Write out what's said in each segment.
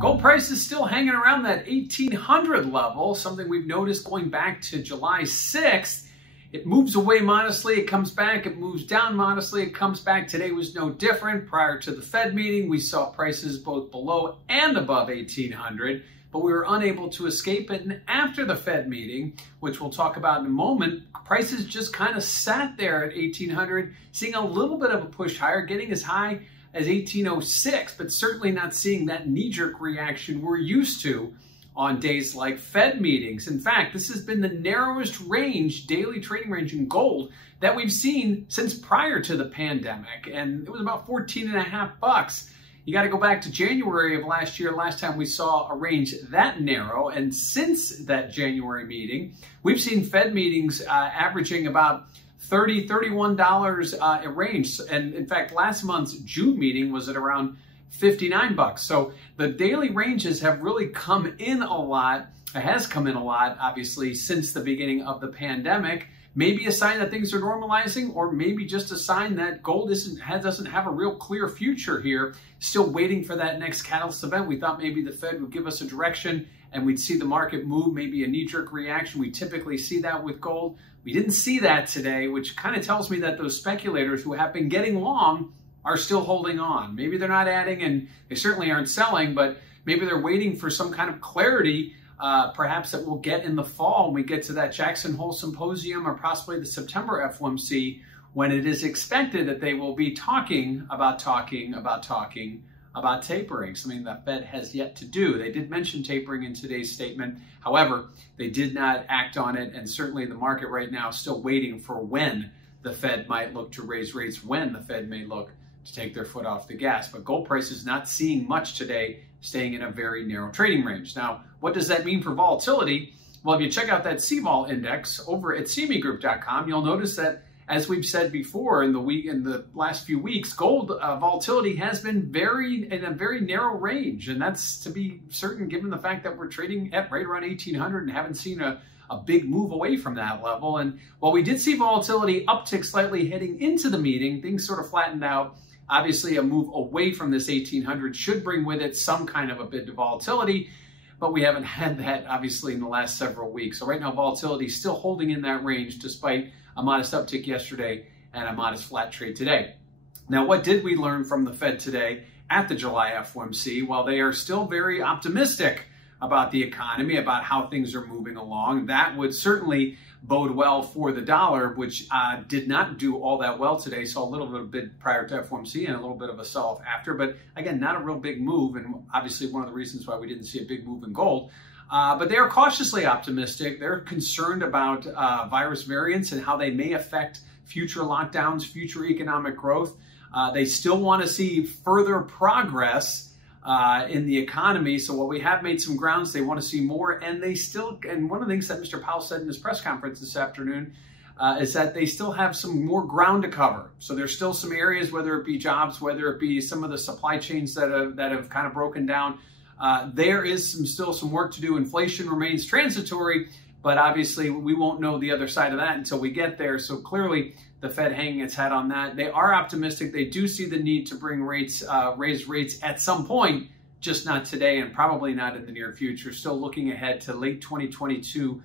Gold price is still hanging around that 1800 level, something we've noticed going back to July 6th. It moves away modestly, it comes back, it moves down modestly, it comes back. Today was no different. Prior to the Fed meeting, we saw prices both below and above 1800, but we were unable to escape it. And after the Fed meeting, which we'll talk about in a moment, prices just kind of sat there at 1800, seeing a little bit of a push higher, getting as high as 1806, but certainly not seeing that knee-jerk reaction we're used to on days like Fed meetings. In fact, this has been the narrowest range, daily trading range in gold that we've seen since prior to the pandemic, and it was about 14.5 bucks. You got to go back to January of last year, last time we saw a range that narrow, and since that January meeting, we've seen Fed meetings averaging about $30, $31 a range. And in fact, last month's June meeting was at around 59 bucks. So the daily ranges have really come in a lot. It has come in a lot, obviously, since the beginning of the pandemic. Maybe a sign that things are normalizing, or maybe just a sign that gold doesn't have a real clear future here. Still waiting for that next catalyst event. We thought maybe the Fed would give us a direction and we'd see the market move, maybe a knee-jerk reaction. We typically see that with gold. We didn't see that today, which kind of tells me that those speculators who have been getting long are still holding on. Maybe they're not adding and they certainly aren't selling, but maybe they're waiting for some kind of clarity, perhaps that we'll get in the fall when we get to that Jackson Hole Symposium or possibly the September FOMC, when it is expected that they will be talking about tapering, something the Fed has yet to do. They did mention tapering in today's statement. However, they did not act on it, and certainly the market right now is still waiting for when the Fed might look to raise rates, when the Fed may look to take their foot off the gas. But gold price is not seeing much today, staying in a very narrow trading range. Now, what does that mean for volatility? Well, if you check out that CVOL index over at cmegroup.com, you'll notice that, as we've said before in the last few weeks, gold volatility has been in a very narrow range, and that's to be certain given the fact that we're trading at right around 1800 and haven't seen a big move away from that level. And while we did see volatility uptick slightly heading into the meeting, things sort of flattened out. Obviously, a move away from this 1800 should bring with it some kind of a bit of volatility, but we haven't had that obviously in the last several weeks. So right now, volatility is still holding in that range despite a modest uptick yesterday and a modest flat trade today. Now, what did we learn from the Fed today at the July FOMC? Well, they are still very optimistic about the economy, about how things are moving along. That would certainly bode well for the dollar, which did not do all that well today. Saw a little bit prior to FOMC and a little bit of a sell-off after, but again, not a real big move, and obviously one of the reasons why we didn't see a big move in gold. But they are cautiously optimistic. They're concerned about virus variants and how they may affect future lockdowns, future economic growth. They still want to see further progress in the economy. So while we have made some grounds, they want to see more. And one of the things that Mr. Powell said in his press conference this afternoon is that they still have some more ground to cover. So there's still some areas, whether it be jobs, whether it be some of the supply chains that have kind of broken down. There is still some work to do. Inflation remains transitory, but obviously we won't know the other side of that until we get there. So clearly the Fed hanging its hat on that. They are optimistic. They do see the need to raise rates at some point, just not today and probably not in the near future. Still looking ahead to late 2022,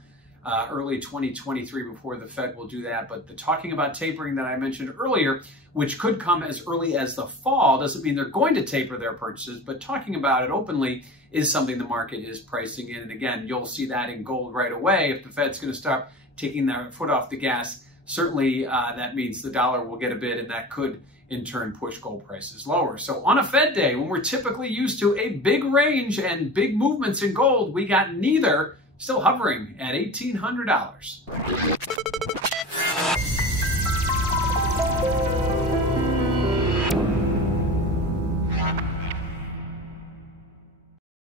early 2023 before the Fed will do that. But the talking about tapering that I mentioned earlier, which could come as early as the fall, doesn't mean they're going to taper their purchases, but talking about it openly is something the market is pricing in. And again, you'll see that in gold right away. If the Fed's going to start taking their foot off the gas, certainly that means the dollar will get a bid, and that could in turn push gold prices lower. So on a Fed day, when we're typically used to a big range and big movements in gold, we got neither, still hovering at $1,800.